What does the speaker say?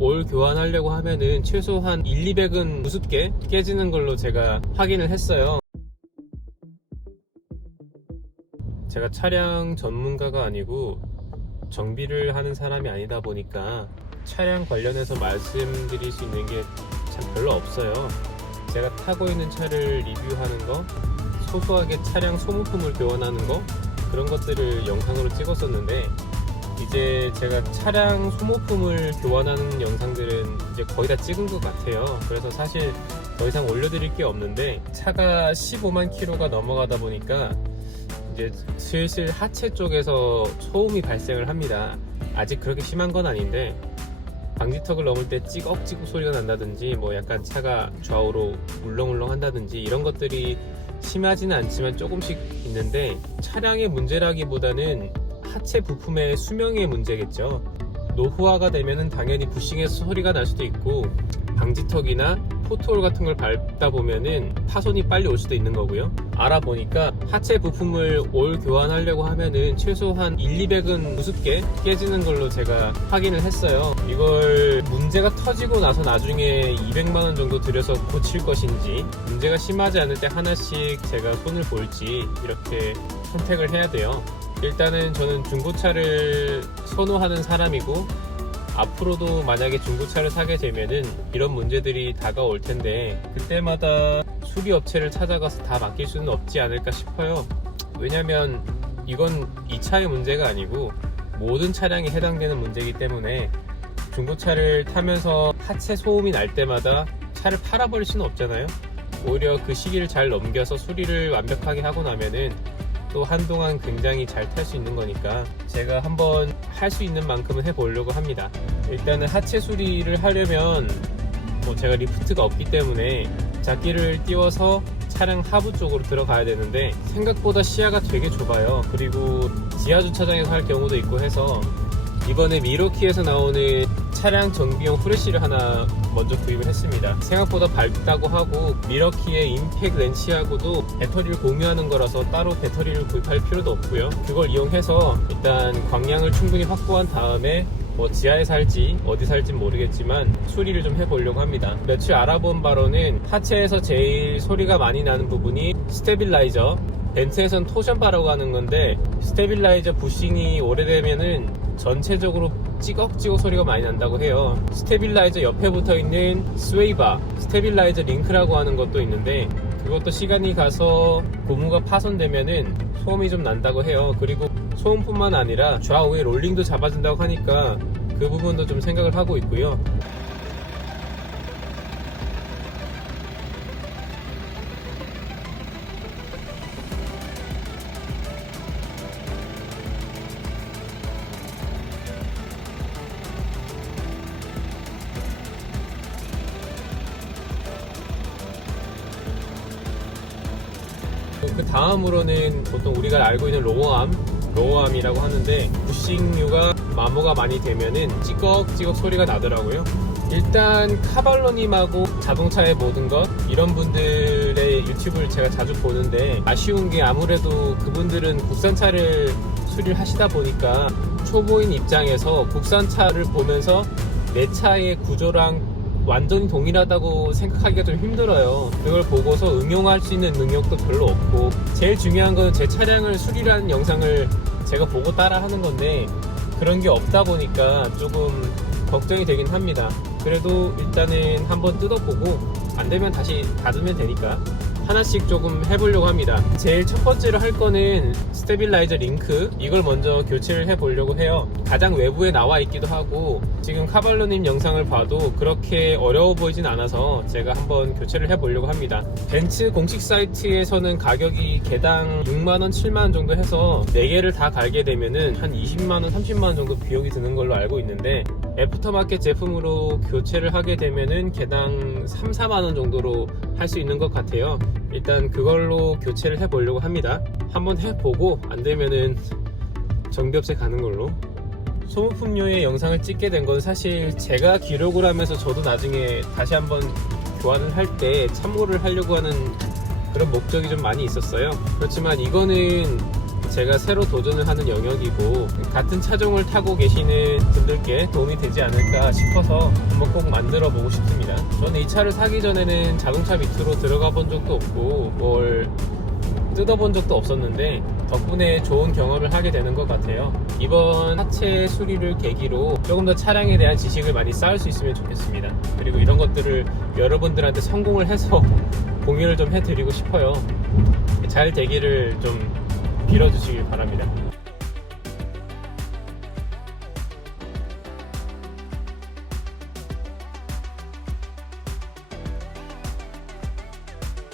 올 교환하려고 하면은 최소한 1,200은 우습게 깨지는 걸로 제가 확인을 했어요. 제가 차량 전문가가 아니고 정비를 하는 사람이 아니다 보니까 차량 관련해서 말씀드릴 수 있는 게 참 별로 없어요. 제가 타고 있는 차를 리뷰하는 거, 소소하게 차량 소모품을 교환하는 거, 그런 것들을 영상으로 찍었었는데, 이제 제가 차량 소모품을 교환하는 영상들은 이제 거의 다 찍은 것 같아요. 그래서 사실 더 이상 올려드릴 게 없는데, 차가 15만 킬로가 넘어가다 보니까 이제 슬슬 하체 쪽에서 소음이 발생을 합니다. 아직 그렇게 심한 건 아닌데, 방지턱을 넘을 때 찌걱찌걱 소리가 난다든지, 뭐 약간 차가 좌우로 울렁울렁 한다든지, 이런 것들이 심하지는 않지만 조금씩 있는데, 차량의 문제라기보다는 하체 부품의 수명의 문제겠죠. 노후화가 되면은 당연히 부싱에서 소리가 날 수도 있고, 방지턱이나 포트홀 같은 걸 밟다 보면은 파손이 빨리 올 수도 있는 거고요. 알아보니까 하체 부품을 올 교환하려고 하면은 최소한 1,200은 우습게 깨지는 걸로 제가 확인을 했어요. 이걸 문제가 터지고 나서 나중에 200만원 정도 들여서 고칠 것인지, 문제가 심하지 않을 때 하나씩 제가 손을 볼지, 이렇게 선택을 해야 돼요. 일단은 저는 중고차를 선호하는 사람이고, 앞으로도 만약에 중고차를 사게 되면은 이런 문제들이 다가올 텐데, 그때마다 수리 업체를 찾아가서 다 맡길 수는 없지 않을까 싶어요. 왜냐면 이건 이 차의 문제가 아니고 모든 차량에 해당되는 문제이기 때문에, 중고차를 타면서 하체 소음이 날 때마다 차를 팔아버릴 수는 없잖아요. 오히려 그 시기를 잘 넘겨서 수리를 완벽하게 하고 나면은 또 한동안 굉장히 잘 탈 수 있는 거니까, 제가 한번 할 수 있는 만큼은 해보려고 합니다. 일단은 하체 수리를 하려면 제가 리프트가 없기 때문에 잡기를 띄워서 차량 하부 쪽으로 들어가야 되는데, 생각보다 시야가 되게 좁아요. 그리고 지하 주차장에서 할 경우도 있고 해서, 이번에 미러키에서 나오는 차량 정비용 후레쉬를 하나 먼저 구입을 했습니다. 생각보다 밝다고 하고, 미러키의 임팩 렌치하고도 배터리를 공유하는 거라서 따로 배터리를 구입할 필요도 없고요. 그걸 이용해서 일단 광량을 충분히 확보한 다음에 지하에 살지 어디 살지 모르겠지만 수리를 좀 해보려고 합니다. 며칠 알아본 바로는 하체에서 제일 소리가 많이 나는 부분이 스테빌라이저, 벤츠에선 토션바라고 하는 건데, 스테빌라이저 부싱이 오래되면은 전체적으로 찌걱찌걱 소리가 많이 난다고 해요. 스테빌라이저 옆에 붙어있는 스웨이바, 스테빌라이저 링크라고 하는 것도 있는데, 그것도 시간이 가서 고무가 파손되면은 소음이 좀 난다고 해요. 그리고 소음뿐만 아니라 좌우의 롤링도 잡아준다고 하니까 그 부분도 좀 생각을 하고 있고요. 그 다음으로는 보통 우리가 알고 있는 로어암이라고 하는데, 부싱류가 마모가 많이 되면은 찌걱찌걱 소리가 나더라고요. 일단 카발로님하고 자동차의 모든 것, 이런 분들의 유튜브를 제가 자주 보는데, 아쉬운 게 아무래도 그분들은 국산차를 수리를 하시다 보니까 초보인 입장에서 국산차를 보면서 내 차의 구조랑 완전히 동일하다고 생각하기가 좀 힘들어요. 그걸 보고서 응용할 수 있는 능력도 별로 없고, 제일 중요한 건 제 차량을 수리를 하는 영상을 제가 보고 따라 하는 건데, 그런 게 없다 보니까 조금 걱정이 되긴 합니다. 그래도 일단은 한번 뜯어보고 안 되면 다시 닫으면 되니까 하나씩 조금 해보려고 합니다. 제일 첫 번째로 할 거는 스테빌라이저 링크, 이걸 먼저 교체를 해보려고 해요. 가장 외부에 나와 있기도 하고, 지금 카발로님 영상을 봐도 그렇게 어려워 보이진 않아서 제가 한번 교체를 해보려고 합니다. 벤츠 공식 사이트에서는 가격이 개당 6만원, 7만원 정도 해서 4개를 다 갈게 되면은 한 20만원, 30만원 정도 비용이 드는 걸로 알고 있는데, 애프터마켓 제품으로 교체를 하게 되면은 개당 3, 4만원 정도로 할 수 있는 것 같아요. 일단 그걸로 교체를 해보려고 합니다. 한번 해보고 안 되면은 정비업체 가는 걸로. 소모품류의 영상을 찍게 된 건 사실 제가 기록을 하면서 저도 나중에 다시 한번 교환을 할 때 참고를 하려고 하는 그런 목적이 좀 많이 있었어요. 그렇지만 이거는 제가 새로 도전을 하는 영역이고 같은 차종을 타고 계시는 분들께 도움이 되지 않을까 싶어서 한번 꼭 만들어 보고 싶습니다. 저는 이 차를 사기 전에는 자동차 밑으로 들어가 본 적도 없고 뭘 뜯어본 적도 없었는데 덕분에 좋은 경험을 하게 되는 것 같아요. 이번 하체 수리를 계기로 조금 더 차량에 대한 지식을 많이 쌓을 수 있으면 좋겠습니다. 그리고 이런 것들을 여러분들한테 성공을 해서 공유를 좀 해드리고 싶어요. 잘 되기를 좀 빌어주시길 바랍니다.